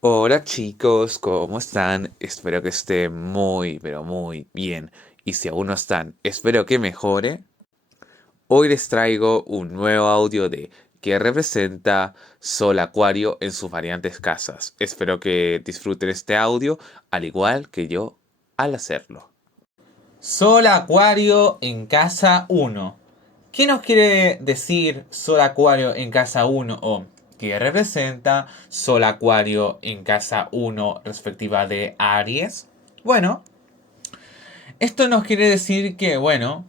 Hola chicos, ¿cómo están? Espero que estén muy, pero muy bien. Y si aún no están, espero que mejore. Hoy les traigo un nuevo audio de que representa Sol Acuario en sus variantes casas. Espero que disfruten este audio al igual que yo al hacerlo. Sol Acuario en casa uno. ¿Qué nos quiere decir Sol Acuario en casa uno o qué representa Sol Acuario en casa uno respectiva de Aries? Bueno, esto nos quiere decir que, bueno,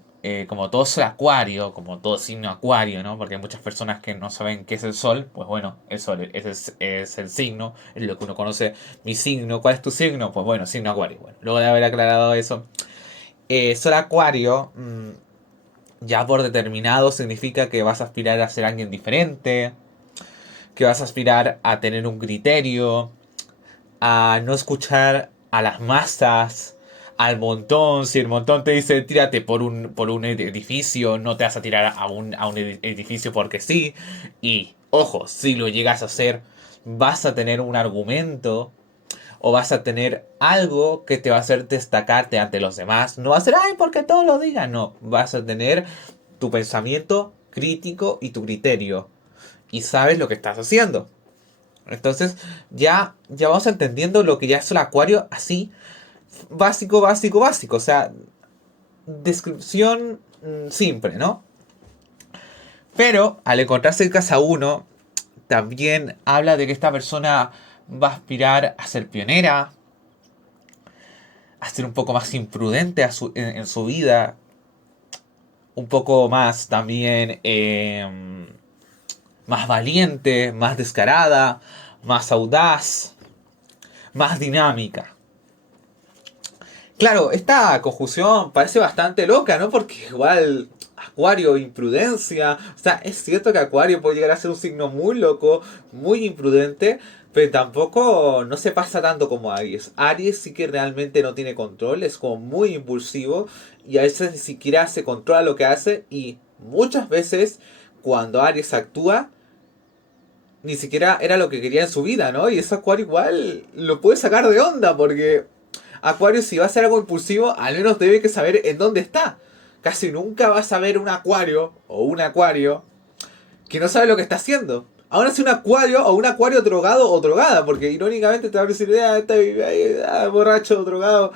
como todo Sol Acuario, como todo signo Acuario, ¿no? Porque hay muchas personas que no saben qué es el Sol, pues bueno, el Sol es el signo, es lo que uno conoce. Mi signo, ¿cuál es tu signo? Pues bueno, signo Acuario. Bueno, luego de haber aclarado eso, Sol Acuario, ya por determinado, significa que vas a aspirar a ser alguien diferente, que vas a aspirar a tener un criterio, a no escuchar a las masas, al montón. Si el montón te dice tírate por un edificio, no te vas a tirar a un edificio porque sí. Y ojo, si lo llegas a hacer, vas a tener un argumento o vas a tener algo que te va a hacer destacarte ante los demás. No va a ser, ay, porque todos lo digan. No, vas a tener tu pensamiento crítico y tu criterio. Y sabes lo que estás haciendo. Entonces ya vamos entendiendo lo que ya es el acuario así, básico, básico, básico. O sea, descripción simple, ¿no? Pero al encontrarse en casa uno también habla de que esta persona va a aspirar a ser pionera, a ser un poco más imprudente en su vida, un poco más también más valiente, más descarada, más audaz, más dinámica. Claro, esta conjunción parece bastante loca, ¿no? Porque igual Acuario, imprudencia. O sea, es cierto que Acuario puede llegar a ser un signo muy loco, muy imprudente, pero tampoco no se pasa tanto como Aries. Aries sí que realmente no tiene control, es como muy impulsivo y a veces ni siquiera se controla lo que hace y muchas veces cuando Aries actúa ni siquiera era lo que quería en su vida, ¿no? Y eso Acuario igual lo puede sacar de onda porque Acuario, si va a hacer algo impulsivo, al menos debe que saber en dónde está. Casi nunca vas a ver un Acuario o un Acuario que no sabe lo que está haciendo. Aún así un Acuario o un Acuario drogado o drogada, porque irónicamente te va a decir, está borracho, drogado.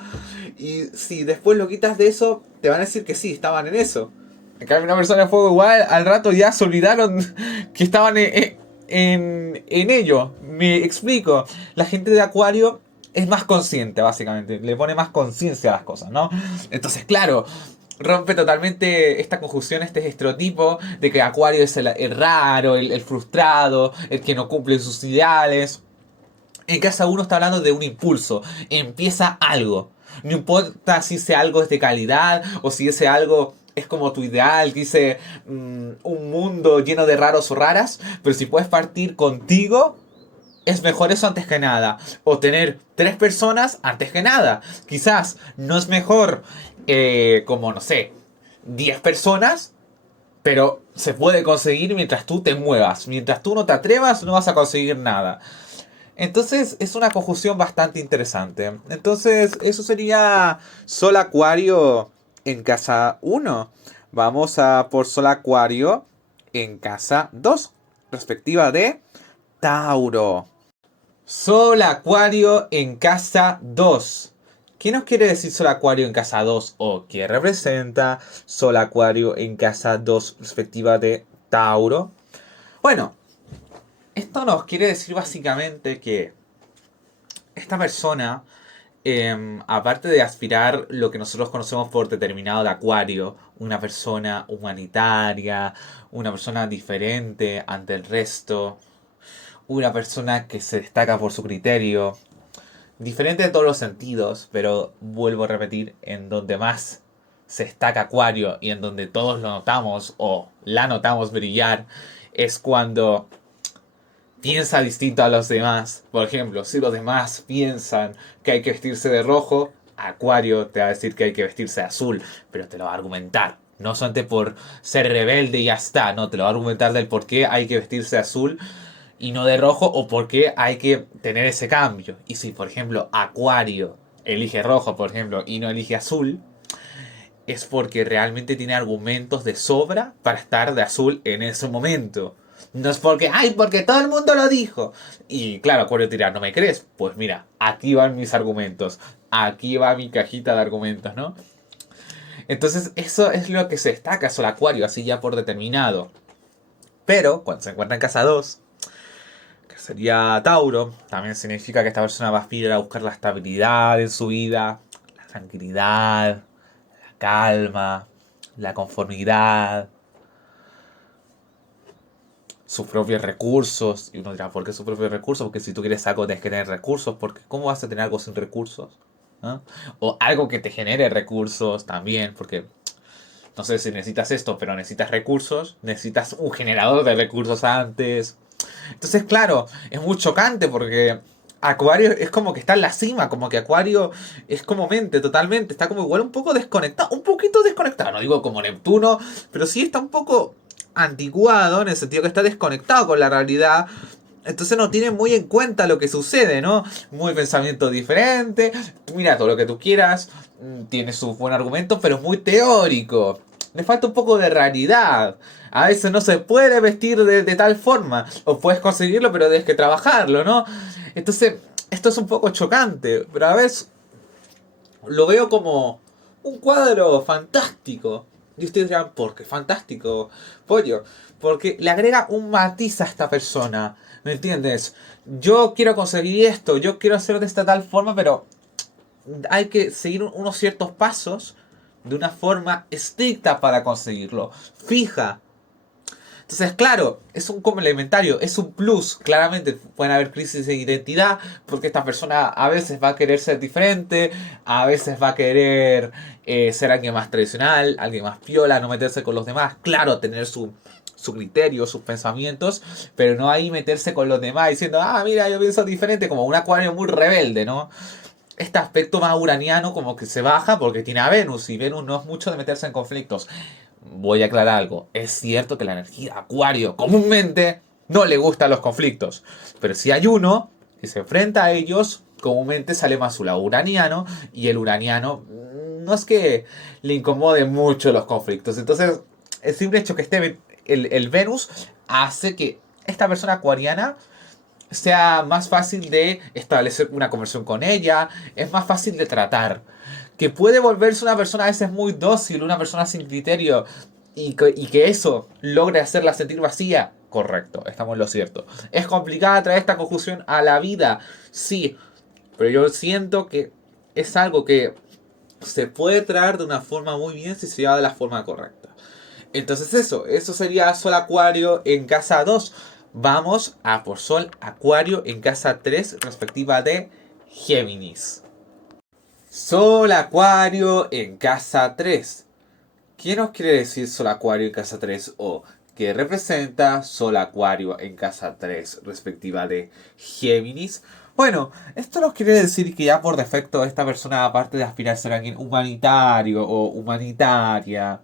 Y si después lo quitas de eso, te van a decir que sí, estaban en eso. En cambio, una persona de fuego igual, al rato ya se olvidaron que estaban en ello. Me explico. La gente de Acuario es más consciente, básicamente. Le pone más conciencia a las cosas, ¿no? Entonces, claro, rompe totalmente esta conjunción, este estereotipo de que Acuario es el raro, el frustrado, el que no cumple sus ideales. En casa uno está hablando de un impulso. Empieza algo. No importa si ese algo es de calidad o si ese algo es como tu ideal, dice un mundo lleno de raros o raras, pero si puedes partir contigo, es mejor eso antes que nada. O tener tres personas antes que nada. Quizás no es mejor como, no sé, 10 personas, pero se puede conseguir mientras tú te muevas. Mientras tú no te atrevas, no vas a conseguir nada. Entonces es una conjunción bastante interesante. Entonces eso sería Sol Acuario en casa uno. Vamos a por Sol Acuario en casa 2, respectiva de Tauro. Sol Acuario en casa 2. ¿Qué nos quiere decir Sol Acuario en casa 2? ¿O qué representa Sol Acuario en casa 2 respectiva de Tauro? Bueno, esto nos quiere decir básicamente que esta persona, aparte de aspirar lo que nosotros conocemos por determinado de Acuario, una persona humanitaria, una persona diferente ante el resto, una persona que se destaca por su criterio, diferente en todos los sentidos, pero vuelvo a repetir, en donde más se destaca Acuario y en donde todos lo notamos o la notamos brillar, es cuando piensa distinto a los demás. Por ejemplo, si los demás piensan que hay que vestirse de rojo, Acuario te va a decir que hay que vestirse de azul, pero te lo va a argumentar. No solamente por ser rebelde y ya está, no, te lo va a argumentar del por qué hay que vestirse de azul y no de rojo, o por qué hay que tener ese cambio. Y si, por ejemplo, Acuario elige rojo, por ejemplo, y no elige azul, es porque realmente tiene argumentos de sobra para estar de azul en ese momento. No es porque, ay, porque todo el mundo lo dijo. Y claro, Acuario dirá, ¿no me crees? Pues mira, aquí van mis argumentos. Aquí va mi cajita de argumentos, ¿no? Entonces, eso es lo que se destaca sobre Acuario, así ya por determinado. Pero, cuando se encuentra en casa 2, que sería Tauro, también significa que esta persona va a aspirar a buscar la estabilidad en su vida, la tranquilidad, la calma, la conformidad, sus propios recursos. Y uno dirá, ¿por qué sus propios recursos? Porque si tú quieres algo, tienes que tener recursos. Porque ¿cómo vas a tener algo sin recursos? ¿Ah? O algo que te genere recursos también. Porque no sé si necesitas esto, pero necesitas recursos. Necesitas un generador de recursos antes. Entonces, claro, es muy chocante porque Acuario es como que está en la cima, como que Acuario es como mente totalmente, está como igual un poco desconectado, un poquito desconectado, no digo como Neptuno, pero sí está un poco anticuado en el sentido que está desconectado con la realidad. Entonces no tiene muy en cuenta lo que sucede, ¿no? Muy pensamiento diferente, mira todo lo que tú quieras, tiene su buen argumento, pero es muy teórico. Le falta un poco de realidad. A veces no se puede vestir de tal forma. O puedes conseguirlo, pero tienes que trabajarlo, ¿no? Entonces, esto es un poco chocante. Pero a veces lo veo como un cuadro fantástico. Y ustedes dirán, ¿por qué fantástico, pollo? Porque le agrega un matiz a esta persona. ¿Me entiendes? Yo quiero conseguir esto, yo quiero hacerlo de esta tal forma, pero hay que seguir unos ciertos pasos de una forma estricta para conseguirlo. Fija. Entonces, claro, es un complementario, es un plus. Claramente pueden haber crisis de identidad porque esta persona a veces va a querer ser diferente, a veces va a querer ser alguien más tradicional, alguien más piola, no meterse con los demás. Claro, tener su criterio, sus pensamientos, pero no ahí meterse con los demás diciendo, ah, mira, yo pienso diferente, como un Acuario muy rebelde, ¿no? Este aspecto más uraniano como que se baja porque tiene a Venus y Venus no es mucho de meterse en conflictos. Voy a aclarar algo. Es cierto que la energía Acuario comúnmente no le gustan los conflictos. Pero si hay uno que se enfrenta a ellos, comúnmente sale más su lado uraniano. Y el uraniano no es que le incomode mucho los conflictos. Entonces, el simple hecho que esté el Venus hace que esta persona acuariana sea más fácil de establecer una conversión con ella, es más fácil de tratar. Que puede volverse una persona a veces muy dócil, una persona sin criterio, y que eso logre hacerla sentir vacía. Correcto, estamos en lo cierto. Es complicada traer esta conjunción a la vida, sí, pero yo siento que es algo que se puede traer de una forma muy bien si se lleva de la forma correcta. Entonces eso sería Sol Acuario en casa 2. Vamos a por Sol Acuario en casa 3, respectiva de Géminis. Sol Acuario en casa 3. ¿Qué nos quiere decir Sol Acuario en casa 3? O qué representa Sol Acuario en casa 3, respectiva de Géminis. Bueno, esto nos quiere decir que ya por defecto esta persona, aparte de aspirar a ser alguien humanitario o humanitaria,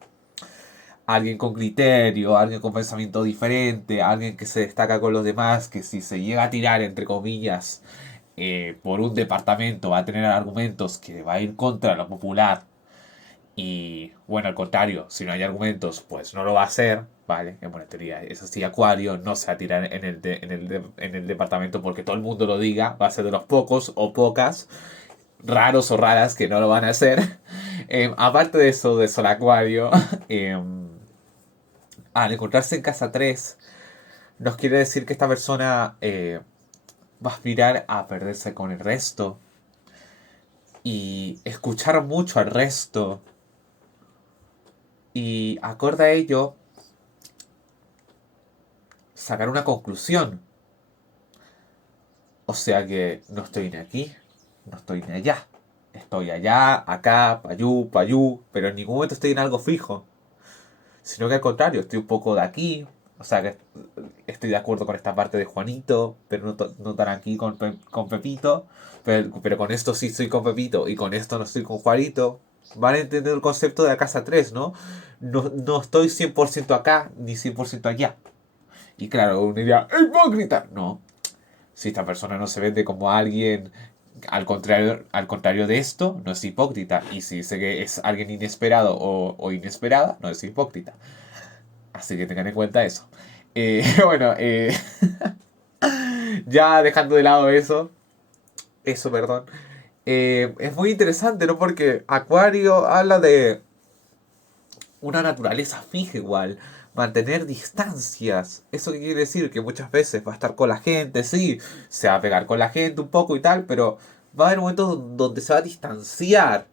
alguien con criterio, alguien con pensamiento diferente, alguien que se destaca con los demás, que si se llega a tirar, entre comillas, por un departamento, va a tener argumentos que va a ir contra lo popular. Y bueno, al contrario, si no hay argumentos, pues no lo va a hacer, ¿vale? En buena teoría, es así, Acuario no se va a tirar en el departamento porque todo el mundo lo diga, va a ser de los pocos o pocas, raros o raras que no lo van a hacer. Aparte de eso, de Sol Acuario, al encontrarse en casa 3 nos quiere decir que esta persona va a aspirar a perderse con el resto y escuchar mucho al resto. Y acorde a ello, sacar una conclusión. O sea que no estoy ni aquí, no estoy ni allá. Estoy allá, acá, payú, pero en ningún momento estoy en algo fijo. Sino que al contrario, estoy un poco de aquí. O sea que estoy de acuerdo con esta parte de Juanito, pero no tan aquí con Pepito. Pero con esto sí estoy con Pepito y con esto no estoy con Juanito. Van a entender el concepto de la casa 3, ¿no? No estoy 100% acá ni 100% allá. Y claro, uno diría, ¡hipócrita! No, si esta persona no se vende como alguien, al contrario de esto, no es hipócrita. Y si dice que es alguien inesperado o inesperada, no es hipócrita. Así que tengan en cuenta eso. Bueno, ya dejando de lado eso, perdón. Es muy interesante, ¿no? Porque Acuario habla de una naturaleza fija igual, mantener distancias. ¿Eso qué quiere decir? Que muchas veces va a estar con la gente, sí, se va a pegar con la gente un poco y tal, pero va a haber momentos donde se va a distanciar.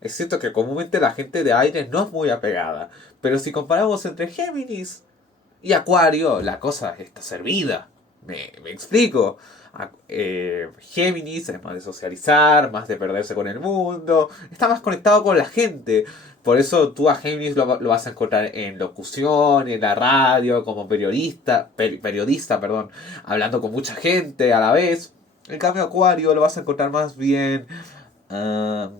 Es cierto que comúnmente la gente de aire no es muy apegada, pero si comparamos entre Géminis y Acuario, la cosa está servida. Me explico. Géminis es más de socializar, más de perderse con el mundo, está más conectado con la gente. Por eso tú a Géminis lo vas a encontrar en locución, en la radio, como periodista, perdón, hablando con mucha gente a la vez. En cambio, Acuario lo vas a encontrar más bien ah,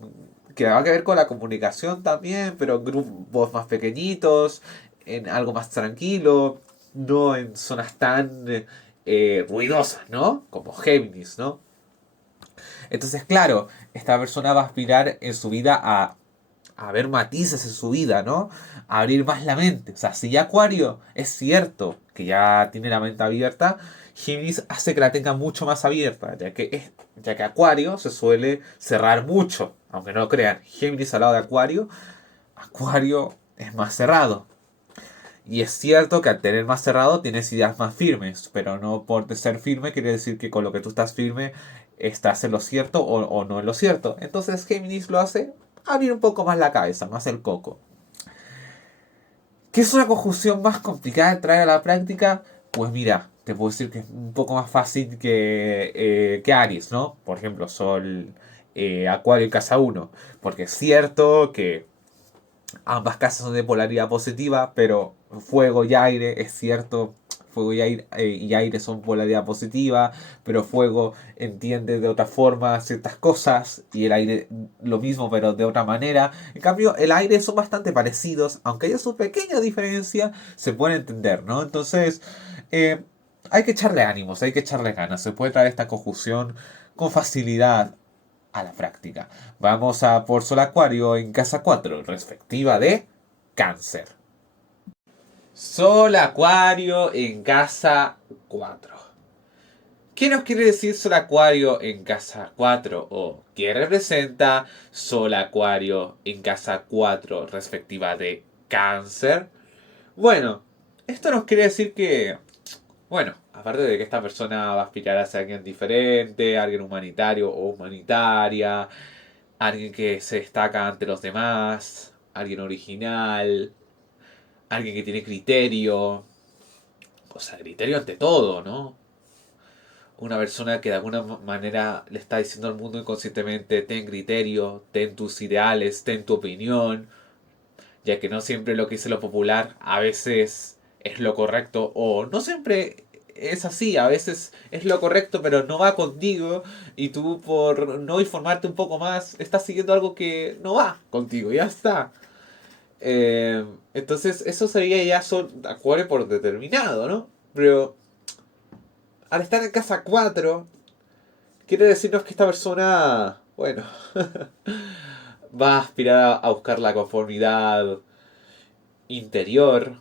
que va a ver con la comunicación también, pero en grupos más pequeñitos, en algo más tranquilo, no en zonas tan ruidosas, ¿no? Como Géminis, ¿no? Entonces, claro, esta persona va a aspirar en su vida a ver matices en su vida, ¿no? A abrir más la mente. O sea, si ya Acuario es cierto que ya tiene la mente abierta, Géminis hace que la tenga mucho más abierta, ya que Acuario se suele cerrar mucho, aunque no lo crean. Géminis al lado de Acuario, Acuario es más cerrado. Y es cierto que al tener más cerrado tienes ideas más firmes, pero no por ser firme quiere decir que con lo que tú estás firme estás en lo cierto o no en lo cierto. Entonces Géminis lo hace abrir un poco más la cabeza, más el coco. ¿Qué es una conjunción más complicada de traer a la práctica? Pues mira, te puedo decir que es un poco más fácil que Aries, ¿no? Por ejemplo, Sol, Acuario y Casa uno. Porque es cierto que ambas casas son de polaridad positiva, pero fuego y aire, es cierto, fuego y aire son polaridad positiva, pero fuego entiende de otra forma ciertas cosas y el aire lo mismo, pero de otra manera. En cambio, el aire son bastante parecidos, aunque haya su pequeña diferencia, se puede entender, ¿no? Entonces, eh, hay que echarle ánimos, hay que echarle ganas, se puede traer esta conjunción con facilidad a la práctica. Vamos a por Sol Acuario en casa 4 respectiva de Cáncer. Sol Acuario en casa 4. ¿Qué nos quiere decir Sol Acuario en casa 4? ¿O qué representa Sol Acuario en casa 4 respectiva de Cáncer? Bueno, esto nos quiere decir que, bueno, aparte de que esta persona va a aspirar a ser alguien diferente, alguien humanitario o humanitaria, alguien que se destaca ante los demás, alguien original, alguien que tiene criterio, o sea, criterio ante todo, ¿no? Una persona que de alguna manera le está diciendo al mundo inconscientemente, ten criterio, ten tus ideales, ten tu opinión, ya que no siempre lo que dice lo popular a veces es lo correcto o no siempre es así, a veces es lo correcto pero no va contigo y tú por no informarte un poco más estás siguiendo algo que no va contigo, ya está. Entonces eso sería ya son acuario por determinado, ¿no? Pero al estar en casa 4 quiere decirnos que esta persona, bueno, va a aspirar a buscar la conformidad interior.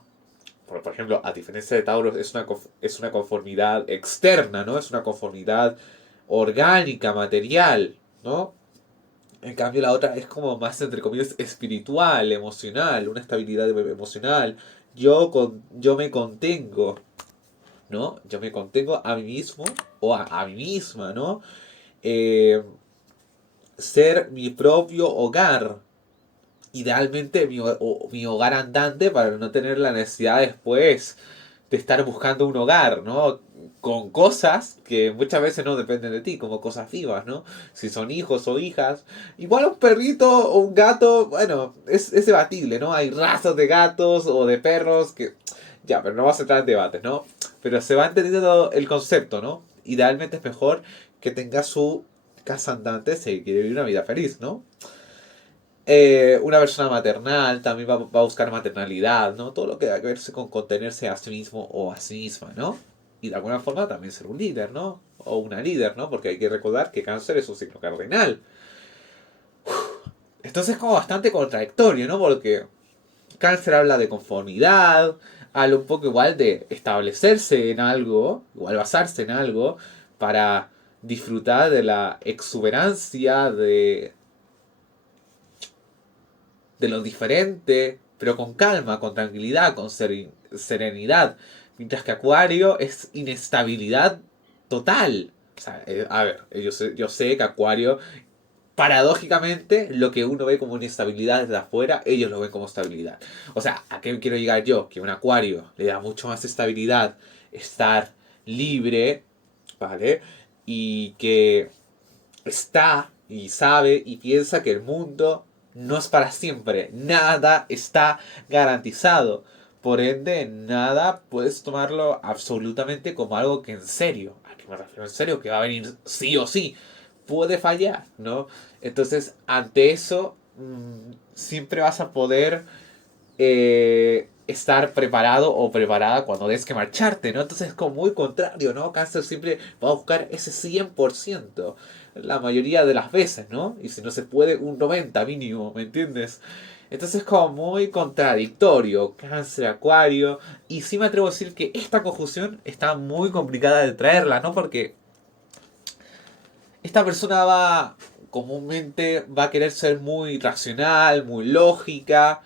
Por ejemplo, a diferencia de Tauro, es una conformidad externa, ¿no? Es una conformidad orgánica, material, ¿no? En cambio, la otra es como más, entre comillas, espiritual, emocional, una estabilidad emocional. Yo me contengo, ¿no? Yo me contengo a mí mismo o a mí misma, ¿no? Eh, Ser mi propio hogar, idealmente mi hogar andante para no tener la necesidad después de estar buscando un hogar, ¿no? Con cosas que muchas veces no dependen de ti, como cosas vivas, ¿no? Si son hijos o hijas. Igual un perrito o un gato, bueno, es debatible, ¿no? Hay razas de gatos o de perros que... Ya, pero no vamos a entrar en debates, ¿no? Pero se va entendiendo el concepto, ¿no? Idealmente es mejor que tenga su casa andante si quiere vivir una vida feliz, ¿no? Una persona maternal también va a buscar maternalidad, ¿no? Todo lo que tenga que verse con contenerse a sí mismo o a sí misma, ¿no? Y de alguna forma también ser un líder, ¿no? O una líder, ¿no? Porque hay que recordar que cáncer es un signo cardinal. Entonces es como bastante contradictorio, ¿no? Porque cáncer habla de conformidad, habla un poco igual de establecerse en algo, igual basarse en algo, para disfrutar de la exuberancia, de lo diferente, pero con calma, con tranquilidad, con serenidad. Mientras que Acuario es inestabilidad total. O sea, a ver, yo sé que Acuario, paradójicamente, lo que uno ve como inestabilidad desde afuera, ellos lo ven como estabilidad. O sea, ¿a qué quiero llegar yo? Que un Acuario le da mucho más estabilidad estar libre, ¿vale? Y que está y sabe y piensa que el mundo no es para siempre. Nada está garantizado. Por ende, nada puedes tomarlo absolutamente como algo que en serio. ¿A qué me refiero en serio? Que va a venir sí o sí. Puede fallar, ¿no? Entonces, ante eso, siempre vas a poder estar preparado o preparada cuando des que marcharte, ¿no? Entonces es como muy contrario, ¿no? Cáncer siempre va a buscar ese 100% la mayoría de las veces, ¿no? Y si no se puede, un 90 mínimo, ¿me entiendes? Entonces es como muy contradictorio, Cáncer, Acuario, y sí me atrevo a decir que esta conjunción está muy complicada de traerla, ¿no? Porque esta persona comúnmente va a querer ser muy racional, muy lógica,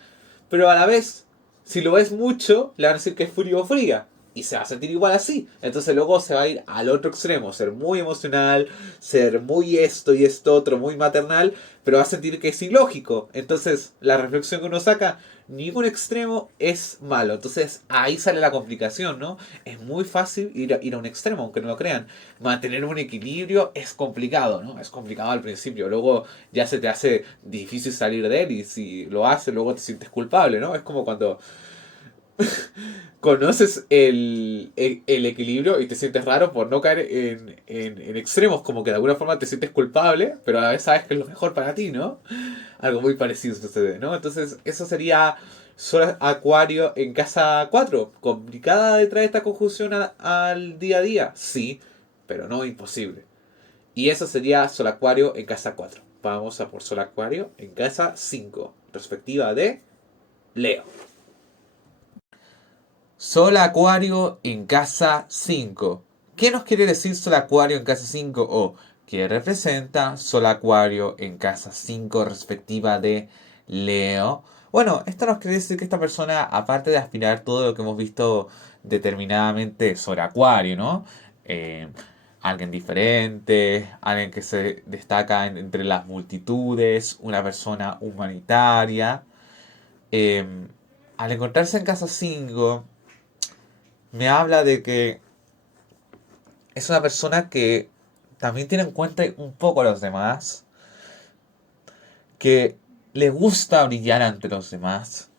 pero a la vez, si lo ves mucho, le van a decir que es frío o fría. Y se va a sentir igual así. Entonces luego se va a ir al otro extremo, ser muy emocional, ser muy esto y esto otro, muy maternal, pero va a sentir que es ilógico. Entonces la reflexión que uno saca, ningún extremo es malo. Entonces ahí sale la complicación, ¿no? Es muy fácil ir a un extremo, aunque no lo crean. Mantener un equilibrio es complicado, ¿no? Es complicado al principio. Luego ya se te hace difícil salir de él y si lo haces luego te sientes culpable, ¿no? Es como cuando conoces el equilibrio y te sientes raro por no caer en extremos, como que de alguna forma te sientes culpable, pero a la vez sabes que es lo mejor para ti, ¿no? Algo muy parecido sucede, ¿no? Entonces eso sería Sol Acuario en casa 4. ¿Complicada de traer esta conjunción al día a día? Sí, pero no imposible. Y eso sería Sol Acuario en casa 4. Vamos a por Sol Acuario en casa 5, respectiva de Leo. Sol Acuario en casa 5. ¿Qué nos quiere decir Sol Acuario en casa 5? O ¿qué representa Sol Acuario en casa 5 respectiva de Leo? Bueno, esto nos quiere decir que esta persona, aparte de aspirar todo lo que hemos visto determinadamente sobre Acuario, ¿no? Eh, Alguien diferente, alguien que se destaca entre las multitudes, una persona humanitaria. Eh, Al encontrarse en casa 5 me habla de que es una persona que también tiene en cuenta un poco a los demás, que le gusta brillar ante los demás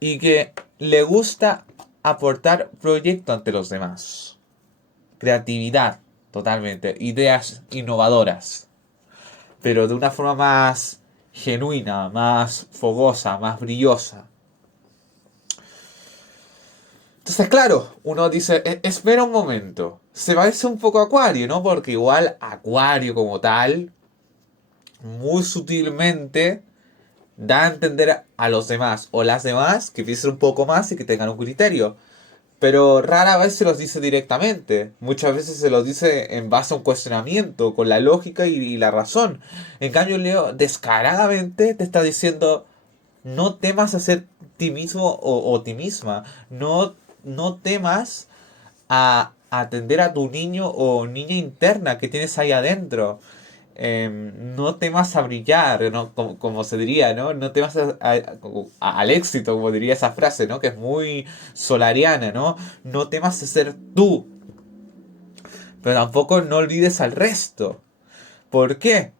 y que le gusta aportar proyecto ante los demás. Creatividad, totalmente, ideas innovadoras, pero de una forma más genuina, más fogosa, más brillosa. Entonces, claro, uno dice, espera un momento, se parece un poco a Acuario, ¿no? Porque igual Acuario como tal, muy sutilmente, da a entender a los demás o las demás que piensen un poco más y que tengan un criterio. Pero rara vez se los dice directamente. Muchas veces se los dice en base a un cuestionamiento, con la lógica y la razón. En cambio, Leo descaradamente te está diciendo, no temas a ser ti mismo o ti misma. No temas a atender a tu niño o niña interna que tienes ahí adentro. No temas a brillar, ¿no? Como se diría, ¿no? No temas al éxito, como diría esa frase, ¿no? Que es muy solariana, ¿no? No temas a ser tú, pero tampoco no olvides al resto. ¿Por qué?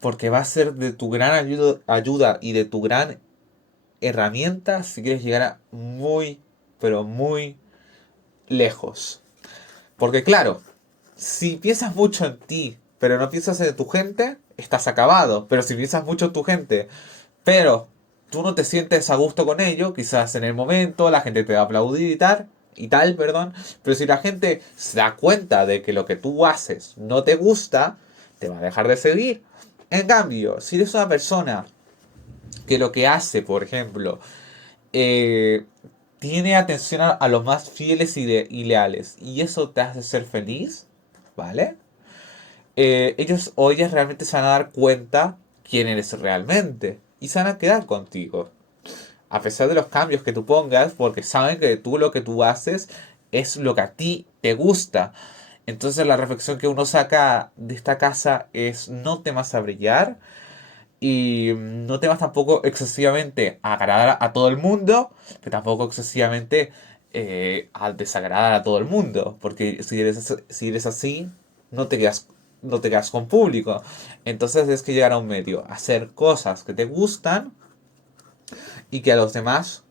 Porque va a ser de tu gran ayuda y de tu gran herramienta si quieres llegar a muy, pero muy lejos. Porque claro, si piensas mucho en ti pero no piensas en tu gente, estás acabado. Pero si piensas mucho en tu gente, pero tú no te sientes a gusto con ello, quizás en el momento la gente te va a aplaudir y tal, perdón. Pero si la gente se da cuenta de que lo que tú haces no te gusta, te va a dejar de seguir. En cambio, si eres una persona que lo que hace, por ejemplo, eh, tiene atención a los más fieles y leales, y eso te hace ser feliz, ¿vale? Ellos o ellas realmente se van a dar cuenta quién eres realmente y se van a quedar contigo. A pesar de los cambios que tú pongas, porque saben que tú lo que tú haces es lo que a ti te gusta. Entonces la reflexión que uno saca de esta casa es no temas a brillar y no temas tampoco excesivamente a agradar a todo el mundo, que tampoco excesivamente a desagradar a todo el mundo, porque si eres así, no te quedas, no te quedas con público. Entonces es que llegar a un medio, hacer cosas que te gustan y que a los demás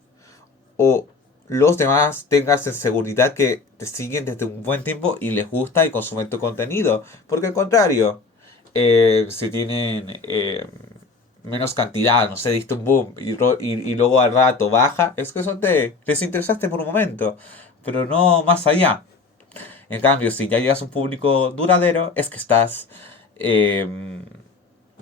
o los demás tengas en seguridad que te siguen desde un buen tiempo y les gusta y consumen tu contenido. Porque al contrario, si tienen menos cantidad, no sé, diste un boom y luego al rato baja, es que eso te desinteresaste por un momento, pero no más allá. En cambio, si ya llegas a un público duradero, es que estás eh,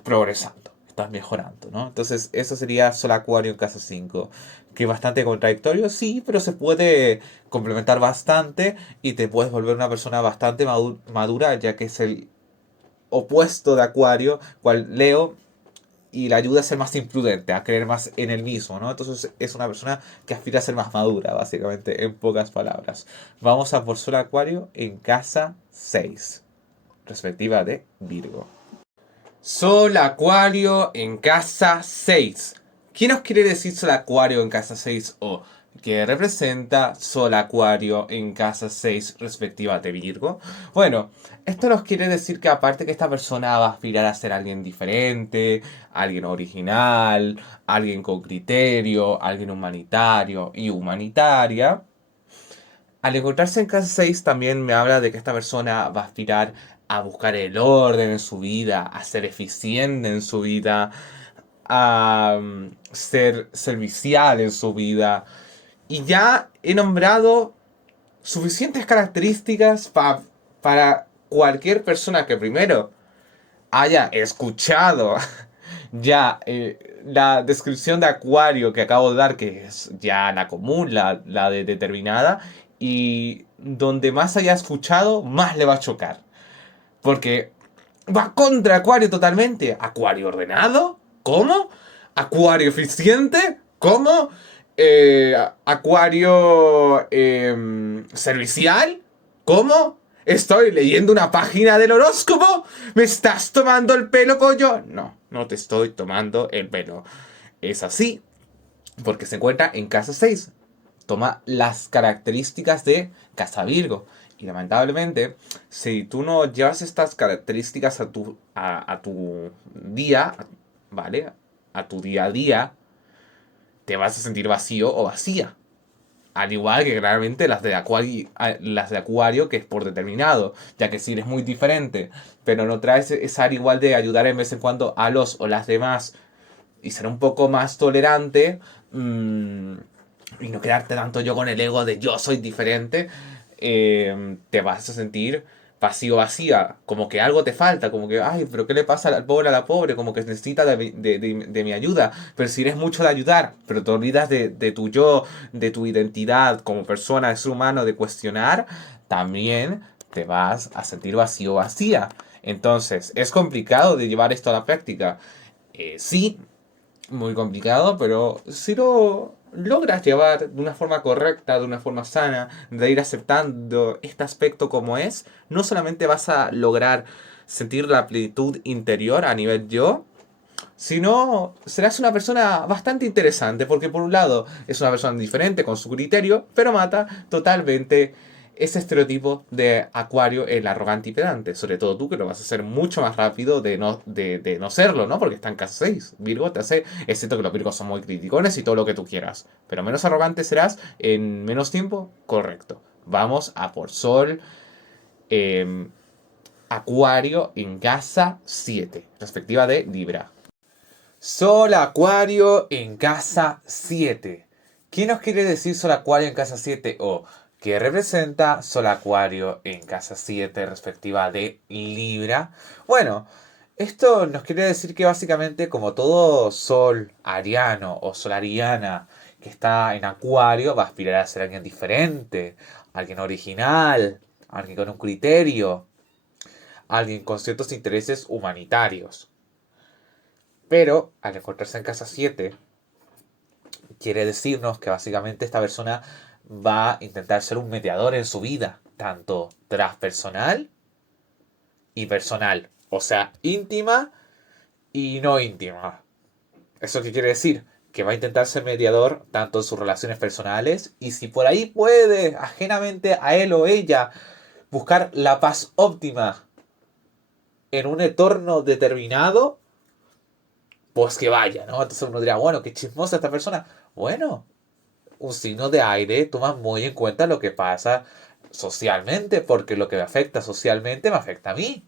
progresando, estás mejorando, ¿no? Entonces, eso sería Sol Acuario en casa 5, que es bastante contradictorio, sí, pero se puede complementar bastante y te puedes volver una persona bastante madura, ya que es el opuesto de Acuario, cual Leo, y le ayuda a ser más imprudente, a creer más en él mismo, ¿no? Entonces es una persona que aspira a ser más madura, básicamente, en pocas palabras. Vamos a por Sol Acuario en casa 6, respectiva de Virgo. Sol Acuario en casa 6. ¿Qué nos quiere decir Sol Acuario en casa 6 o qué representa Sol Acuario en casa 6 respectiva de Virgo? Bueno, esto nos quiere decir que aparte que esta persona va a aspirar a ser alguien diferente, alguien original, alguien con criterio, alguien humanitario y humanitaria, al encontrarse en casa 6 también me habla de que esta persona va a aspirar a buscar el orden en su vida, a ser eficiente en su vida, a ser servicial en su vida. Y ya he nombrado suficientes características para cualquier persona que primero haya escuchado ya la descripción de Acuario que acabo de dar, que es ya la común, la de determinada, y donde más haya escuchado, más le va a chocar. Porque va contra Acuario totalmente. ¿Acuario ordenado? ¿Cómo? ¿Acuario eficiente? ¿Cómo? ¿Acuario servicial? ¿Cómo? ¿Estoy leyendo una página del horóscopo? ¿Me estás tomando el pelo, coño? No, no te estoy tomando el pelo. Es así, porque se encuentra en casa 6. Toma las características de casa Virgo. Y lamentablemente, si tú no llevas estas características a tu día, ¿vale? A tu día a día, te vas a sentir vacío o vacía. Al igual que claramente las de Acuario, que es por determinado, ya que si eres muy diferente, pero no traes esa área igual de ayudar en vez en cuando a los o las demás y ser un poco más tolerante y no quedarte tanto yo con el ego de yo soy diferente, te vas a sentir vacío, vacía, como que algo te falta, como que, ay, pero ¿qué le pasa al pobre, a la pobre? Como que necesita de mi ayuda, pero si eres mucho de ayudar, pero te olvidas de tu yo, de tu identidad como persona, de ser humano, de cuestionar, también te vas a sentir vacío, vacía. Entonces, es complicado de llevar esto a la práctica. Sí, muy complicado, pero si lo logras llevar de una forma correcta, de una forma sana, de ir aceptando este aspecto como es, no solamente vas a lograr sentir la plenitud interior a nivel yo, sino serás una persona bastante interesante, porque por un lado es una persona diferente con su criterio, pero mata totalmente ese estereotipo de Acuario, el arrogante y pedante. Sobre todo tú, que lo vas a hacer mucho más rápido de no serlo, ¿no? Porque está en casa 6. Virgo te hace, es cierto que los Virgos son muy criticones y todo lo que tú quieras, pero menos arrogante serás en menos tiempo, correcto. Vamos a por Sol. eh, Acuario en casa 7, perspectiva de Libra. Sol Acuario en casa 7. ¿Qué nos quiere decir Sol Acuario en casa 7? O ¿qué representa Sol Acuario en casa 7, respectiva de Libra? Bueno, esto nos quiere decir que básicamente como todo Sol ariano o Sol ariana que está en Acuario va a aspirar a ser alguien diferente, alguien original, alguien con un criterio, alguien con ciertos intereses humanitarios. Pero al encontrarse en casa 7, quiere decirnos que básicamente esta persona va a intentar ser un mediador en su vida, tanto transpersonal y personal, o sea, íntima y no íntima. ¿Eso qué quiere decir? Que va a intentar ser mediador tanto en sus relaciones personales y si por ahí puede, ajenamente a él o ella, buscar la paz óptima en un entorno determinado, pues que vaya, ¿no? Entonces uno dirá, bueno, qué chismosa esta persona. Bueno, un signo de aire toma muy en cuenta lo que pasa socialmente, porque lo que me afecta socialmente me afecta a mí,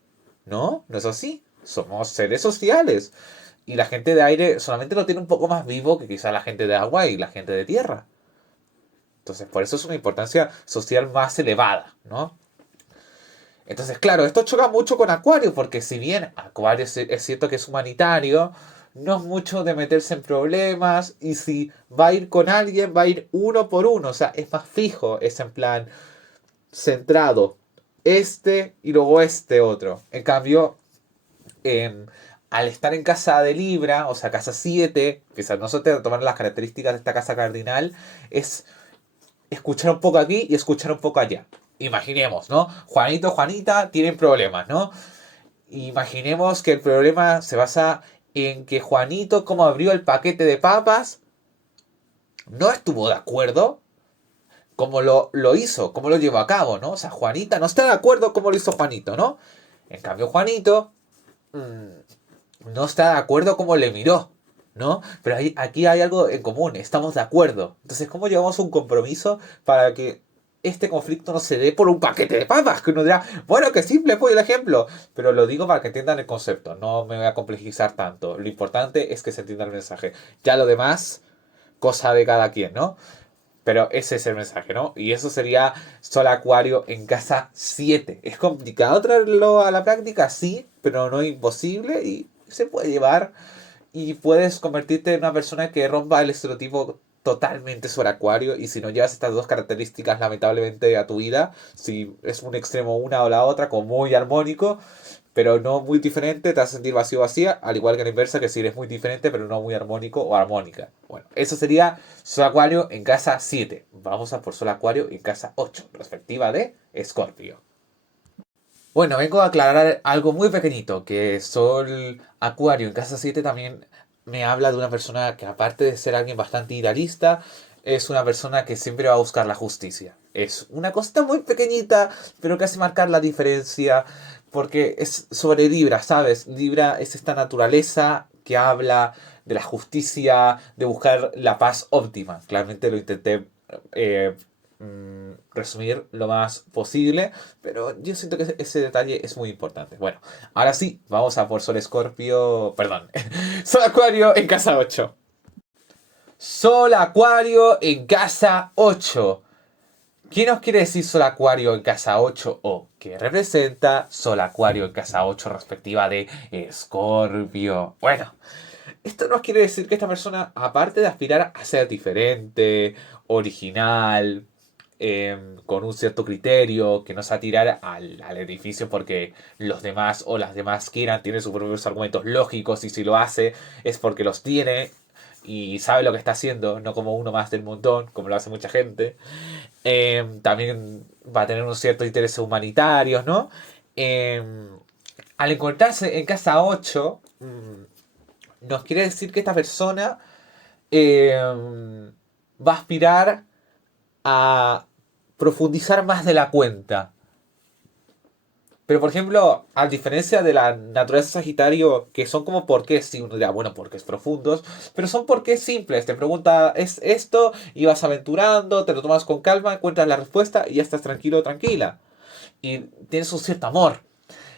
¿no? ¿No es así? Somos seres sociales. Y la gente de aire solamente lo tiene un poco más vivo que quizá la gente de agua y la gente de tierra. Entonces, por eso es una importancia social más elevada, ¿no? Entonces, claro, esto choca mucho con Acuario, porque si bien Acuario es cierto que es humanitario, no es mucho de meterse en problemas, y si va a ir con alguien, va a ir uno por uno, o sea, es más fijo, es en plan centrado, este y luego este otro. En cambio, al estar en casa de Libra, o sea, casa 7, quizás no se te toman las características de esta casa cardinal, es escuchar un poco aquí y escuchar un poco allá. Imaginemos, ¿no? Juanito, Juanita tienen problemas, ¿no? Imaginemos que el problema se basa en que Juanito, como abrió el paquete de papas, no estuvo de acuerdo como lo hizo, cómo lo llevó a cabo, ¿no? O sea, Juanita no está de acuerdo cómo lo hizo Juanito, ¿no? En cambio, Juanito no está de acuerdo cómo le miró, ¿no? Pero aquí hay algo en común, estamos de acuerdo. Entonces, ¿cómo llevamos un compromiso para que este conflicto no se dé por un paquete de papas? Que uno dirá, bueno, que simple fue el ejemplo. Pero lo digo para que entiendan el concepto, no me voy a complejizar tanto. Lo importante es que se entienda el mensaje. Ya lo demás, cosa de cada quien, ¿no? Pero ese es el mensaje, ¿no? Y eso sería Sol Acuario en casa 7. ¿Es complicado traerlo a la práctica? Sí, pero no imposible y se puede llevar. Y puedes convertirte en una persona que rompa el estereotipo totalmente sobre Acuario. Y si no llevas estas dos características, lamentablemente, a tu vida, si es un extremo una o la otra, como muy armónico, pero no muy diferente, te vas a sentir vacío vacía, al igual que la inversa, que si eres muy diferente, pero no muy armónico o armónica. Bueno, eso sería Sol Acuario en casa 7. Vamos a por Sol Acuario en casa 8, respectiva de Escorpio. Bueno, vengo a aclarar algo muy pequeñito, que Sol Acuario en casa 7 también me habla de una persona que aparte de ser alguien bastante idealista, es una persona que siempre va a buscar la justicia. Es una cosita muy pequeñita, pero que hace marcar la diferencia, porque es sobre Libra, ¿sabes? Libra es esta naturaleza que habla de la justicia, de buscar la paz óptima. Claramente lo intenté eh, resumir lo más posible, pero yo siento que ese detalle es muy importante. Bueno, ahora sí, vamos a por Sol Escorpio, perdón, Sol Acuario en casa 8. Sol Acuario en casa 8. ¿Qué nos quiere decir Sol Acuario en casa 8 o qué representa Sol Acuario en casa 8 respectiva de Escorpio? Bueno, esto nos quiere decir que esta persona, aparte de aspirar a ser diferente, original, con un cierto criterio, que no se va a tirar al edificio porque los demás o las demás quieran, tiene sus propios argumentos lógicos y si lo hace es porque los tiene y sabe lo que está haciendo, no como uno más del montón, como lo hace mucha gente. También va a tener unos ciertos intereses humanitarios, ¿no? Al encontrarse en casa 8, nos quiere decir que esta persona va a aspirar a profundizar más de la cuenta. Pero, por ejemplo, a diferencia de la naturaleza Sagitario, que son como porqués, sí, uno dirá, bueno, porqués profundos, pero son porqués simples. Te pregunta, ¿es esto? Y vas aventurando, te lo tomas con calma, encuentras la respuesta y ya estás tranquilo o tranquila. Y tienes un cierto amor.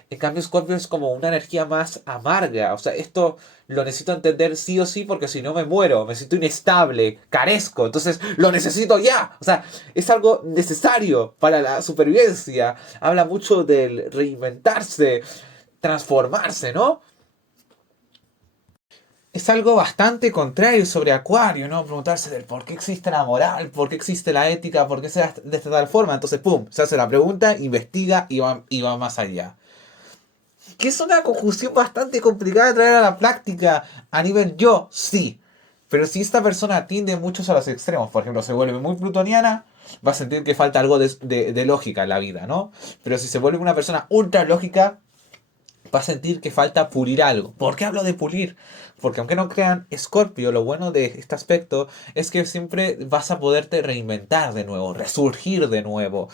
En cambio, Scorpio es como una energía más amarga. O sea, esto lo necesito entender sí o sí porque si no me muero, me siento inestable, carezco, entonces lo necesito ya. O sea, es algo necesario para la supervivencia. Habla mucho del reinventarse, transformarse, ¿no? Es algo bastante contrario sobre Acuario, ¿no? Preguntarse del por qué existe la moral, por qué existe la ética, por qué se da de esta tal forma. Entonces, pum, se hace la pregunta, investiga y va más allá. Que es una conjunción bastante complicada de traer a la práctica a nivel yo, sí. Pero si esta persona tiende mucho a los extremos, por ejemplo, se vuelve muy plutoniana, va a sentir que falta algo de lógica en la vida, ¿no? Pero si se vuelve una persona ultra lógica, va a sentir que falta pulir algo. ¿Por qué hablo de pulir? Porque aunque no crean, Scorpio, lo bueno de este aspecto es que siempre vas a poderte reinventar de nuevo, resurgir de nuevo,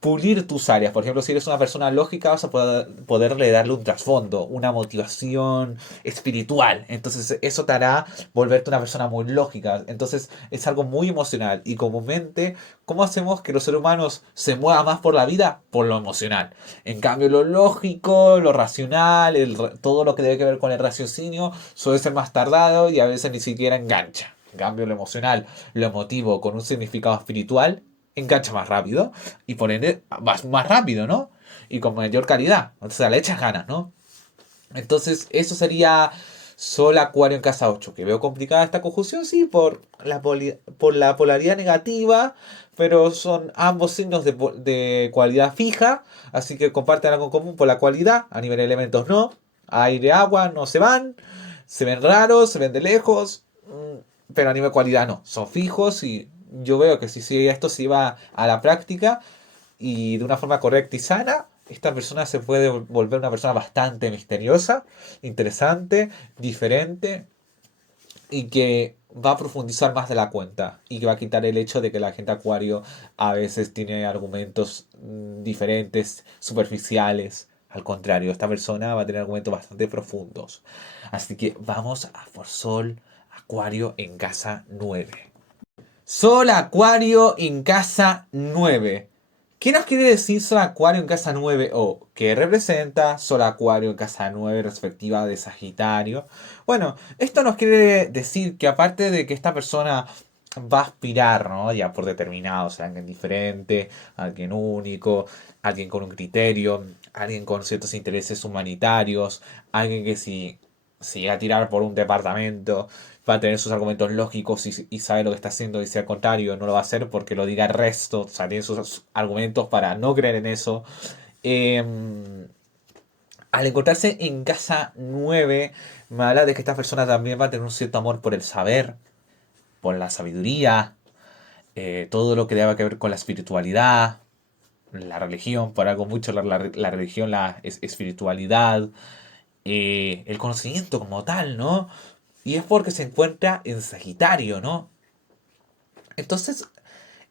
pulir tus áreas. Por ejemplo, si eres una persona lógica, vas a poderle darle un trasfondo, una motivación espiritual. Entonces, eso te hará volverte una persona muy lógica. Entonces, es algo muy emocional. Y comúnmente, ¿cómo hacemos que los seres humanos se muevan más por la vida? Por lo emocional. En cambio, lo lógico, lo racional, todo lo que debe que ver con el raciocinio, suele ser más tardado y a veces ni siquiera engancha. En cambio, lo emocional, lo emotivo, con un significado espiritual, engancha más rápido y por ende vas más rápido, ¿no? Y con mayor calidad. O sea, le echas ganas, ¿no? Entonces, eso sería Sol Acuario en casa 8. Que veo complicada esta conjunción, sí, por por la polaridad negativa, pero son ambos signos de cualidad fija, así que comparten algo en común por la cualidad. A nivel de elementos, no. Aire, agua, no se ven raros, se ven de lejos, pero a nivel cualidad no. Son fijos y yo veo que si esto se iba a la práctica y de una forma correcta y sana, esta persona se puede volver una persona bastante misteriosa, interesante, diferente y que va a profundizar más de la cuenta y que va a quitar el hecho de que la gente acuario a veces tiene argumentos diferentes, superficiales. Al contrario, esta persona va a tener argumentos bastante profundos. Así que vamos a por Sol Acuario en casa 9. Sol Acuario en casa 9. ¿Qué nos quiere decir Sol Acuario en casa 9? ¿O qué representa Sol Acuario en casa 9 respectiva de Sagitario? Bueno, esto nos quiere decir que aparte de que esta persona va a aspirar, ¿no? Ya por determinado, o sea, alguien diferente, alguien único, alguien con un criterio, alguien con ciertos intereses humanitarios, alguien que si llega a tirar por un departamento, va a tener sus argumentos lógicos y sabe lo que está haciendo y si al contrario no lo va a hacer porque lo diga el resto, o sea, tiene sus argumentos para no creer en eso. Eh, Al encontrarse en casa 9 me habla de que esta persona también va a tener un cierto amor por el saber, por la sabiduría, todo lo que tenga que ver con la espiritualidad, la religión, por algo mucho la religión, la espiritualidad, el conocimiento como tal, ¿no? Y es porque se encuentra en Sagitario, ¿no? Entonces,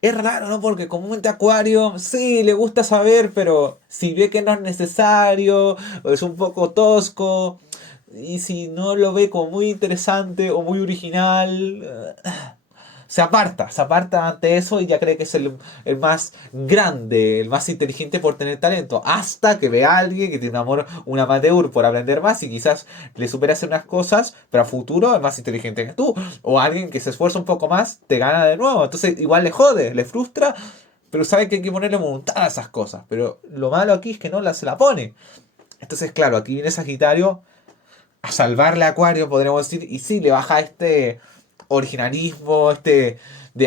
es raro, ¿no? Porque comúnmente Acuario, sí, le gusta saber, pero si ve que no es necesario, o es un poco tosco, y si no lo ve como muy interesante o muy original, se aparta ante eso y ya cree que es el más grande, el más inteligente por tener talento. Hasta que ve a alguien que tiene un amor, un amateur por aprender más y quizás le supera hacer unas cosas, pero a futuro es más inteligente que tú. O alguien que se esfuerza un poco más, te gana de nuevo. Entonces igual le jode, le frustra, pero sabe que hay que ponerle voluntad a esas cosas. Pero lo malo aquí es que no se la pone. Entonces, claro, aquí viene Sagitario a salvarle a Acuario, podríamos decir, y sí, le baja este originalismo, de,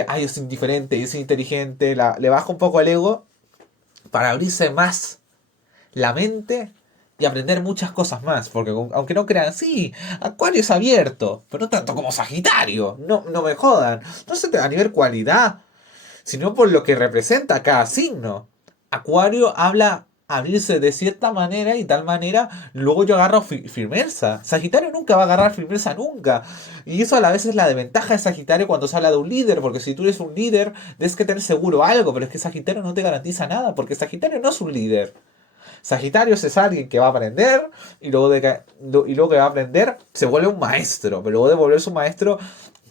ay, yo soy indiferente, yo soy inteligente, le baja un poco el ego para abrirse más la mente y aprender muchas cosas más, porque aunque no crean, sí, Acuario es abierto, pero no tanto como Sagitario, no me jodan, no sé a nivel cualidad, sino por lo que representa cada signo. Acuario habla abrirse de cierta manera y tal manera, luego yo agarro firmeza. Sagitario nunca va a agarrar firmeza nunca. Y eso a la vez es la desventaja de Sagitario cuando se habla de un líder, porque si tú eres un líder, tienes que tener seguro algo, pero es que Sagitario no te garantiza nada, porque Sagitario no es un líder. Sagitario es alguien que va a aprender y luego que va a aprender se vuelve un maestro, pero luego de volverse un maestro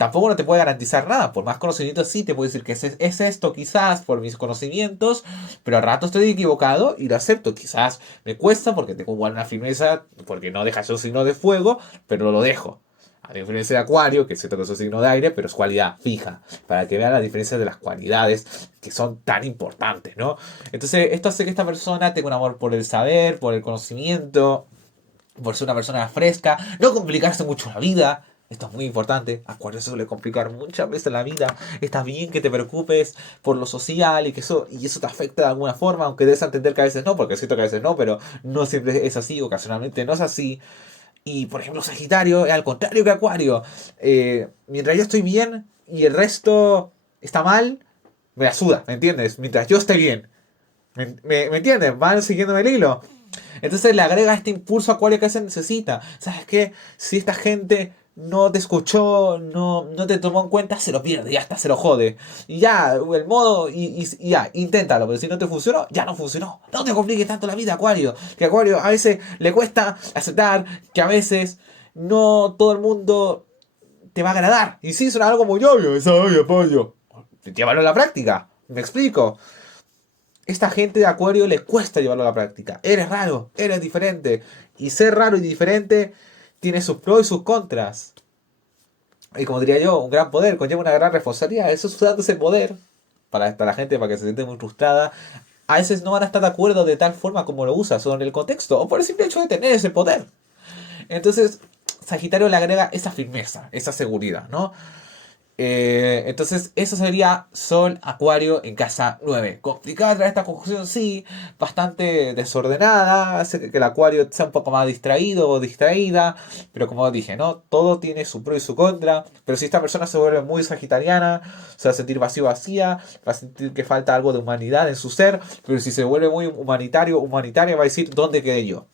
tampoco no te puede garantizar nada. Por más conocimiento sí te puede decir que es esto quizás por mis conocimientos, pero a rato estoy equivocado y lo acepto. Quizás me cuesta porque tengo igual una firmeza, porque no deja ser un signo de fuego, pero lo dejo. A diferencia de Acuario, que es cierto que es un signo de aire, pero es cualidad fija, para que vean la diferencia de las cualidades que son tan importantes, ¿no? Entonces, esto hace que esta persona tenga un amor por el saber, por el conocimiento, por ser una persona fresca, no complicarse mucho la vida. Esto es muy importante. Acuario se suele complicar muchas veces la vida. Está bien que te preocupes por lo social y que eso te afecta de alguna forma, aunque debes entender que a veces no, porque es cierto que a veces no, pero no siempre es así, ocasionalmente no es así. Y por ejemplo, Sagitario es al contrario que Acuario. Mientras yo estoy bien y el resto está mal, me la suda, ¿me entiendes? Mientras yo esté bien. ¿Me entienden? Van siguiéndome el hilo. Entonces le agrega este impulso a Acuario que se necesita. ¿Sabes qué? Si esta gente no te escuchó, no te tomó en cuenta, se lo pierde, ya está, se lo jode. Y ya, el modo, y ya, inténtalo, pero si no te funcionó, ya no funcionó. No te compliques tanto la vida, Acuario. Que Acuario a veces le cuesta aceptar que a veces no todo el mundo te va a agradar. Y si suena algo muy obvio, es obvio, pollo. Llévalo a la práctica. ¿Me explico? Esta gente de Acuario le cuesta llevarlo a la práctica. Eres raro, eres diferente. Y ser raro y diferente tiene sus pros y sus contras. Y como diría yo, un gran poder conlleva una gran responsabilidad. Eso usando ese poder para la gente, para que se siente muy frustrada. A veces no van a estar de acuerdo de tal forma como lo usas o en el contexto. O por el simple hecho de tener ese poder. Entonces, Sagitario le agrega esa firmeza, esa seguridad, ¿no? Entonces, eso sería Sol, Acuario en casa 9. Complicada traer esta conjunción, sí, bastante desordenada, hace que el Acuario sea un poco más distraído o distraída, pero como dije, ¿no? Todo tiene su pro y su contra, pero si esta persona se vuelve muy sagitariana, se va a sentir vacía, va a sentir que falta algo de humanidad en su ser, pero si se vuelve muy humanitaria, va a decir, ¿dónde quedé yo?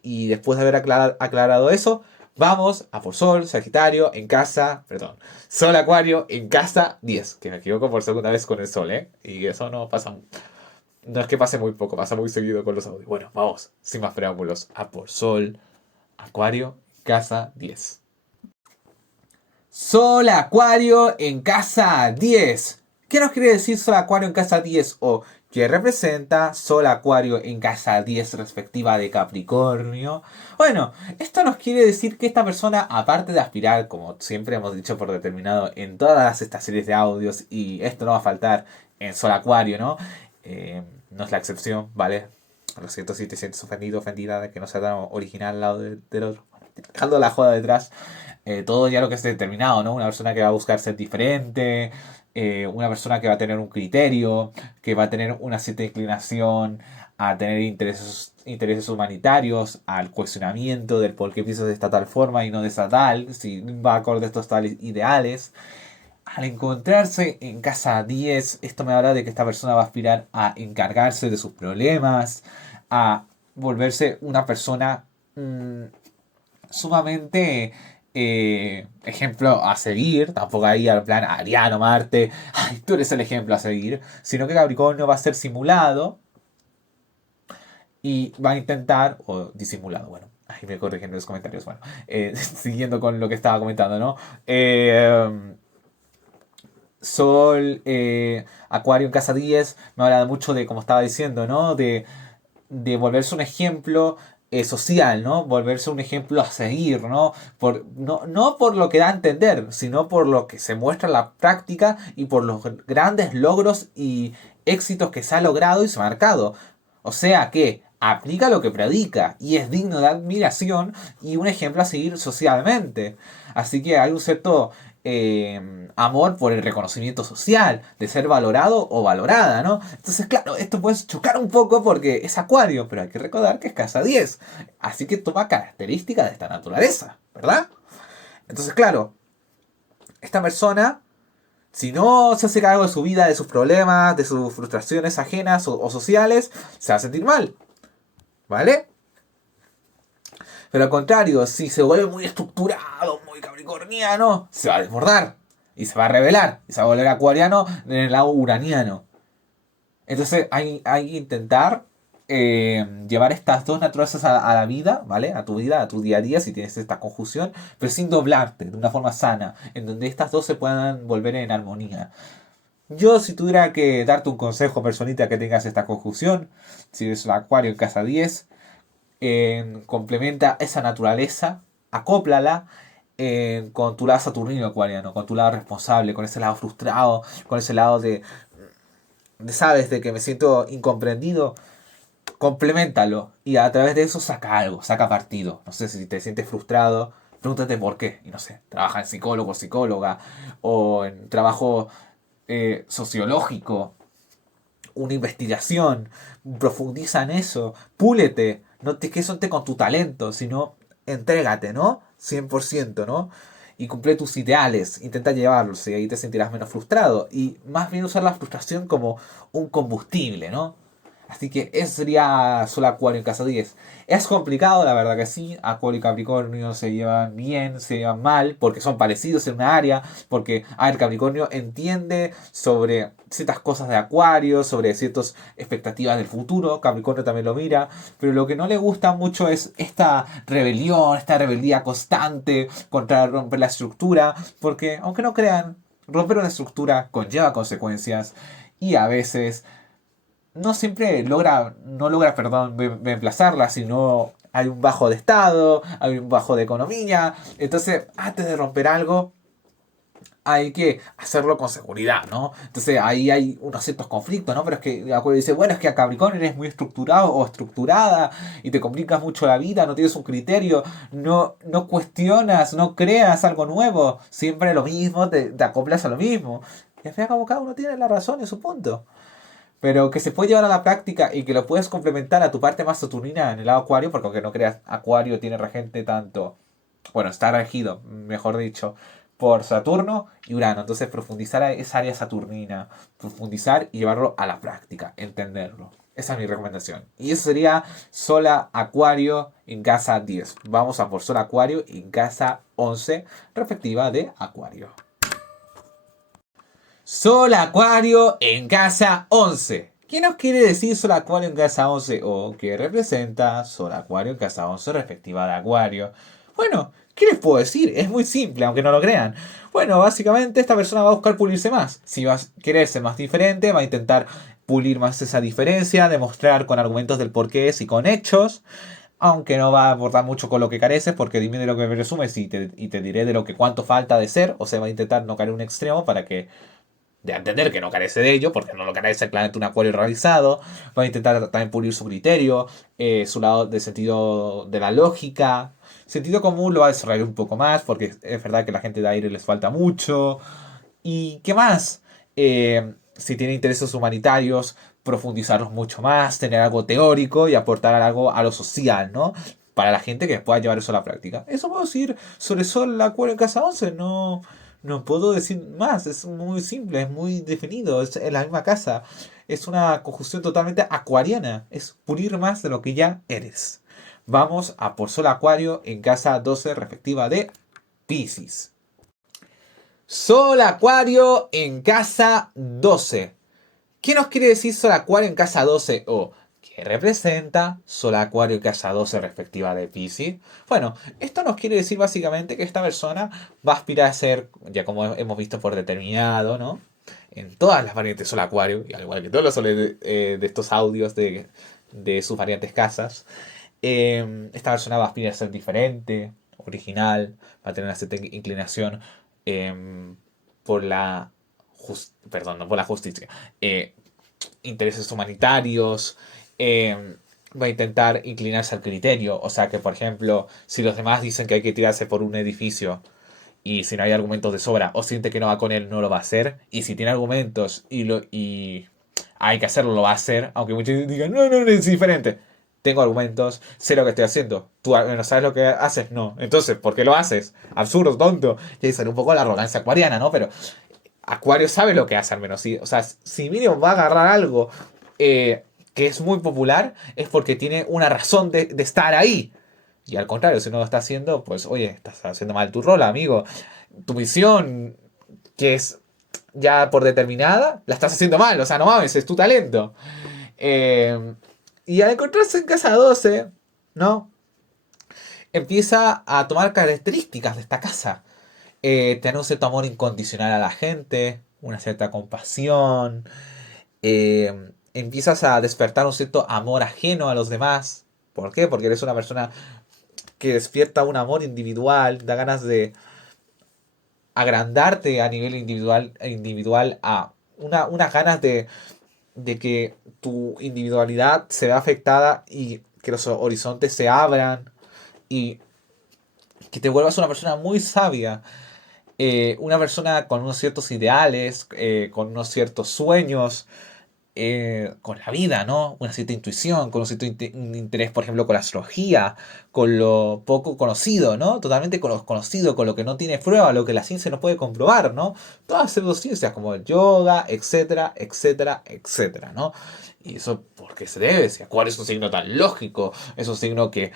Y después de haber aclarado eso, vamos a por Sol, Sagitario, en casa, perdón, Sol, Acuario, en casa 10. Que me equivoco por segunda vez con el Sol, ¿eh? Y eso no pasa, no es que pase muy poco, pasa muy seguido con los audios. Bueno, vamos, sin más preámbulos, a por Sol, Acuario, casa 10. Sol, Acuario, en casa 10. ¿Qué nos quiere decir Sol, Acuario, en casa 10? O que representa Sol, Acuario en casa 10 respectiva de Capricornio. Bueno, esto nos quiere decir que esta persona, aparte de aspirar, como siempre hemos dicho por determinado en todas estas series de audios, y esto no va a faltar en Sol, Acuario, ¿no? No es la excepción, ¿vale? Lo siento si te sientes ofendido, ofendida de que no sea tan original al lado del otro. Dejando la joda detrás, todo ya lo que esté determinado, ¿no? Una persona que va a buscar ser diferente, una persona que va a tener un criterio, que va a tener una cierta inclinación a tener intereses humanitarios, al cuestionamiento del por qué piensas de esta tal forma y no de esta tal, si va acorde a estos tales ideales. Al encontrarse en casa 10, esto me habla de que esta persona va a aspirar a encargarse de sus problemas, a volverse una persona sumamente ejemplo a seguir, tampoco ahí al plan Ariano, Marte, ay, tú eres el ejemplo a seguir, sino que Capricornio va a ser simulado y va a intentar, o disimulado, bueno, ahí me corrigen en los comentarios, bueno, siguiendo con lo que estaba comentando, ¿no? Sol, Acuario en casa 10, me habla mucho de, como estaba diciendo, ¿no? De volverse un ejemplo social, ¿no? Volverse un ejemplo a seguir, ¿no? No por lo que da a entender, sino por lo que se muestra en la práctica y por los grandes logros y éxitos que se ha logrado y se ha marcado. O sea que aplica lo que predica y es digno de admiración y un ejemplo a seguir socialmente. Así que hay un cierto amor por el reconocimiento social, de ser valorado o valorada, ¿no? Entonces, claro, esto puede chocar un poco porque es Acuario, pero hay que recordar que es casa 10. Así que toma características de esta naturaleza, ¿verdad? Entonces, claro, esta persona, si no se hace cargo de su vida, de sus problemas, de sus frustraciones ajenas o sociales, se va a sentir mal, ¿vale? Pero al contrario, si se vuelve muy estructurado, muy capricorniano, se va a desbordar y se va a rebelar y se va a volver acuariano en el lado uraniano. Entonces hay que intentar llevar estas dos naturalezas a la vida, ¿vale? A tu vida, a tu día a día, si tienes esta conjunción, pero sin doblarte, de una forma sana, en donde estas dos se puedan volver en armonía. Yo, si tuviera que darte un consejo, personita, que tengas esta conjunción, si eres el Acuario en casa 10, complementa esa naturaleza, acóplala con tu lado saturnino acuariano, con tu lado responsable, con ese lado frustrado, con ese lado sabes, de que me siento incomprendido. Complementalo y a través de eso saca algo, saca partido. No sé si te sientes frustrado, pregúntate por qué. Y no sé, trabaja en psicólogo, psicóloga o en trabajo sociológico, una investigación, profundiza en eso, púlete, no te quedes con tu talento, sino entrégate, ¿no? 100%, ¿no? Y cumple tus ideales, intenta llevarlos y ahí te sentirás menos frustrado y más bien usar la frustración como un combustible, ¿no? Así que eso sería Sol Acuario en casa 10. Es complicado, la verdad que sí. Acuario y Capricornio se llevan bien, se llevan mal, porque son parecidos en una área. Porque, Capricornio entiende sobre ciertas cosas de Acuario, sobre ciertas expectativas del futuro. Capricornio también lo mira. Pero lo que no le gusta mucho es esta rebelión, esta rebeldía constante contra romper la estructura. Porque, aunque no crean, romper una estructura conlleva consecuencias. Y a veces no siempre no logra, perdón, reemplazarla, sino hay un bajo de estado, hay un bajo de economía. Entonces, antes de romper algo, hay que hacerlo con seguridad, ¿no? Entonces ahí hay unos ciertos conflictos, ¿no? Pero es que Acuario dice, bueno, es que a Capricornio eres muy estructurado o estructurada y te complicas mucho la vida, no tienes un criterio, no cuestionas, no creas algo nuevo, siempre lo mismo, te acoplas a lo mismo. Y al final como cada uno tiene la razón en su punto, pero que se puede llevar a la práctica y que lo puedes complementar a tu parte más saturnina en el lado Acuario, porque aunque no creas, Acuario tiene regente tanto, bueno, está regido, mejor dicho, por Saturno y Urano. Entonces profundizar esa área saturnina, profundizar y llevarlo a la práctica, entenderlo. Esa es mi recomendación. Y eso sería Sol Acuario en casa 10. Vamos a por Sol Acuario en casa 11, respectiva de Acuario. Sol Acuario en casa 11. ¿Qué nos quiere decir Sol Acuario en casa 11? ¿O qué representa Sol Acuario en casa 11 respectiva de Acuario? Bueno, ¿qué les puedo decir? Es muy simple, aunque no lo crean. Bueno, básicamente esta persona va a buscar pulirse más. Si va a querer ser más diferente, va a intentar pulir más esa diferencia, demostrar con argumentos del por qué es y con hechos. Aunque no va a aportar mucho con lo que careces, porque dime de lo que me resumes y te diré de lo que cuánto falta de ser. O sea, va a intentar no caer en un extremo para que de entender que no carece de ello, porque no lo carece claramente un acuario realizado. Va a intentar también pulir su criterio, su lado de sentido de la lógica. Sentido común lo va a desarrollar un poco más, porque es verdad que la gente de aire les falta mucho. ¿Y qué más? Si tiene intereses humanitarios, profundizarlos mucho más, tener algo teórico y aportar algo a lo social, ¿no? Para la gente que pueda llevar eso a la práctica. Eso puedo decir sobre Sol Acuario en casa 11, no puedo decir más, es muy simple, es muy definido, es en la misma casa. Es una conjunción totalmente acuariana, es pulir más de lo que ya eres. Vamos a por Sol Acuario en casa 12 respectiva de Piscis. Sol Acuario en casa 12. ¿Qué nos quiere decir Sol Acuario en casa 12? O ¿qué representa Sol Acuario en casa 12 respectiva de Piscis? Bueno, esto nos quiere decir básicamente que esta persona va a aspirar a ser, ya como hemos visto por determinado, ¿no? En todas las variantes Sol Acuario, y al igual que todos los soles de estos audios de sus variantes casas, esta persona va a aspirar a ser diferente, original, va a tener una cierta inclinación por la perdón, no por la justicia, intereses humanitarios, va a intentar inclinarse al criterio. O sea que, por ejemplo, si los demás dicen que hay que tirarse por un edificio y si no hay argumentos de sobra o siente que no va con él, no lo va a hacer. Y si tiene argumentos y hay que hacerlo, lo va a hacer. Aunque muchos digan, no, es diferente. Tengo argumentos, sé lo que estoy haciendo. ¿Tú no sabes lo que haces? No. Entonces, ¿por qué lo haces? Absurdo, tonto. Y ahí sale un poco la arrogancia acuariana, ¿no? Pero Acuario sabe lo que hace al menos. ¿Sí? O sea, si mínimo va a agarrar algo que es muy popular, es porque tiene una razón de estar ahí. Y al contrario, si no lo está haciendo, pues oye, estás haciendo mal tu rol, amigo. Tu misión, que es ya por determinada, la estás haciendo mal. O sea, no mames, es tu talento. Y al encontrarse en casa 12, ¿no? Empieza a tomar características de esta casa. Tener un cierto amor incondicional a la gente, una cierta compasión. Empiezas a despertar un cierto amor ajeno a los demás. ¿Por qué? Porque eres una persona que despierta un amor individual, da ganas de agrandarte a nivel individual a unas ganas de que tu individualidad se vea afectada y que los horizontes se abran y que te vuelvas una persona muy sabia, una persona con unos ciertos ideales, con unos ciertos sueños, con la vida, ¿no? Una cierta intuición, con un cierto un interés, por ejemplo, con la astrología, con lo poco conocido, ¿no? Totalmente con lo conocido, con lo que no tiene prueba, lo que la ciencia no puede comprobar, ¿no? Todas las pseudociencias como el yoga, etcétera, etcétera, etcétera, ¿no? Y eso, ¿por qué se debe? Si Acuario es un signo tan lógico, es un signo que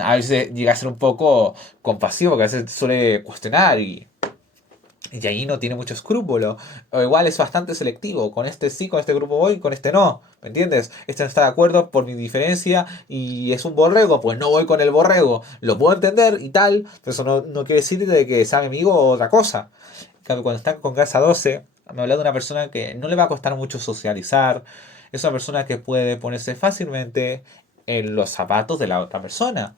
a veces llega a ser un poco compasivo, que a veces suele cuestionar y ahí no tiene mucho escrúpulo. O igual es bastante selectivo. Con este sí, con este grupo voy, con este no. ¿Me entiendes? Este no está de acuerdo por mi diferencia y es un borrego, pues no voy con el borrego. Lo puedo entender y tal, pero eso no quiere decir de que sea mi amigo o otra cosa. En cambio, cuando está con casa 12, me habla de una persona que no le va a costar mucho socializar. Es una persona que puede ponerse fácilmente en los zapatos de la otra persona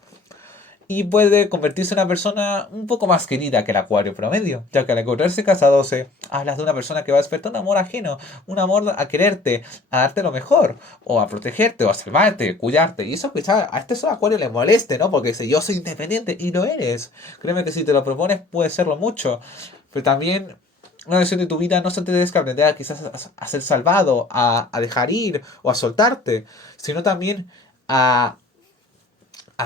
y puede convertirse en una persona un poco más querida que el acuario promedio, ya que al encontrarse casa 12, hablas de una persona que va a despertar un amor ajeno, un amor a quererte, a darte lo mejor, o a protegerte, o a salvarte, cuidarte, y eso quizá a este acuario le moleste, ¿no? Porque dice, yo soy independiente, y lo eres. Créeme que si te lo propones puede serlo mucho, pero también una versión de tu vida no se te tienes que aprender a quizás a ser salvado, a dejar ir, o a soltarte, sino también a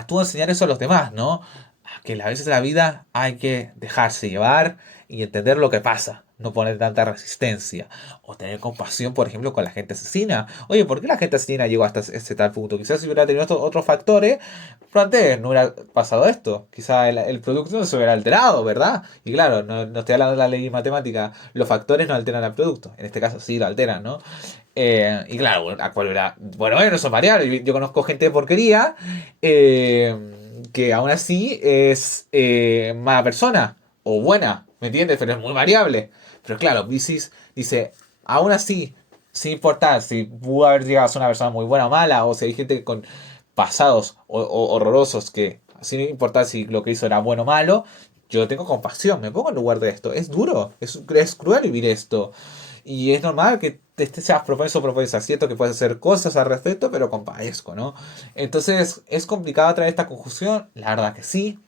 tú enseñar eso a los demás, ¿no? A que a veces en la vida hay que dejarse llevar y entender lo que pasa, no poner tanta resistencia o tener compasión, por ejemplo, con la gente asesina. Oye, ¿por qué la gente asesina llegó hasta ese tal punto? Quizás si hubiera tenido estos otros factores, pero antes no hubiera pasado esto. Quizás el producto no se hubiera alterado, ¿verdad? Y claro, no estoy hablando de la ley matemática, los factores no alteran al producto. En este caso sí lo alteran, ¿no? Y claro, Acuario era, bueno, no son variables. Yo conozco gente de porquería que aún así es mala persona o buena, ¿me entiendes? Pero es muy variable. Pero claro, Piscis dice, aún así, sin importar si pudo haber llegado a ser una persona muy buena o mala, o si hay gente con pasados horrorosos que, sin importar si lo que hizo era bueno o malo, yo tengo compasión, me pongo en lugar de esto. Es duro, es cruel vivir esto. Y es normal que te seas propenso o propensa. Siento que puedes hacer cosas al respecto, pero compadezco, ¿no? Entonces, ¿es complicado traer esta conjunción? La verdad que sí.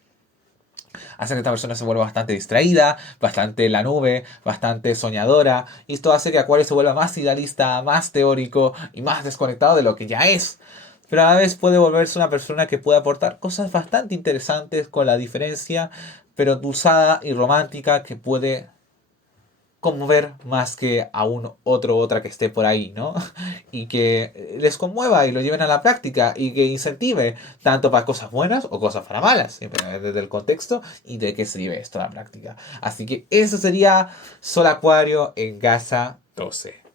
Hace que esta persona se vuelva bastante distraída, bastante en la nube, bastante soñadora. Y esto hace que Acuario se vuelva más idealista, más teórico y más desconectado de lo que ya es. Pero a la vez puede volverse una persona que puede aportar cosas bastante interesantes con la diferencia, pero dulzada y romántica que puede conmover más que a un otro otra que esté por ahí, ¿no? Y que les conmueva y lo lleven a la práctica y que incentive tanto para cosas buenas o cosas para malas, siempre desde el contexto y de qué sirve esto a la práctica. Así que eso sería Sol Acuario en casa 12.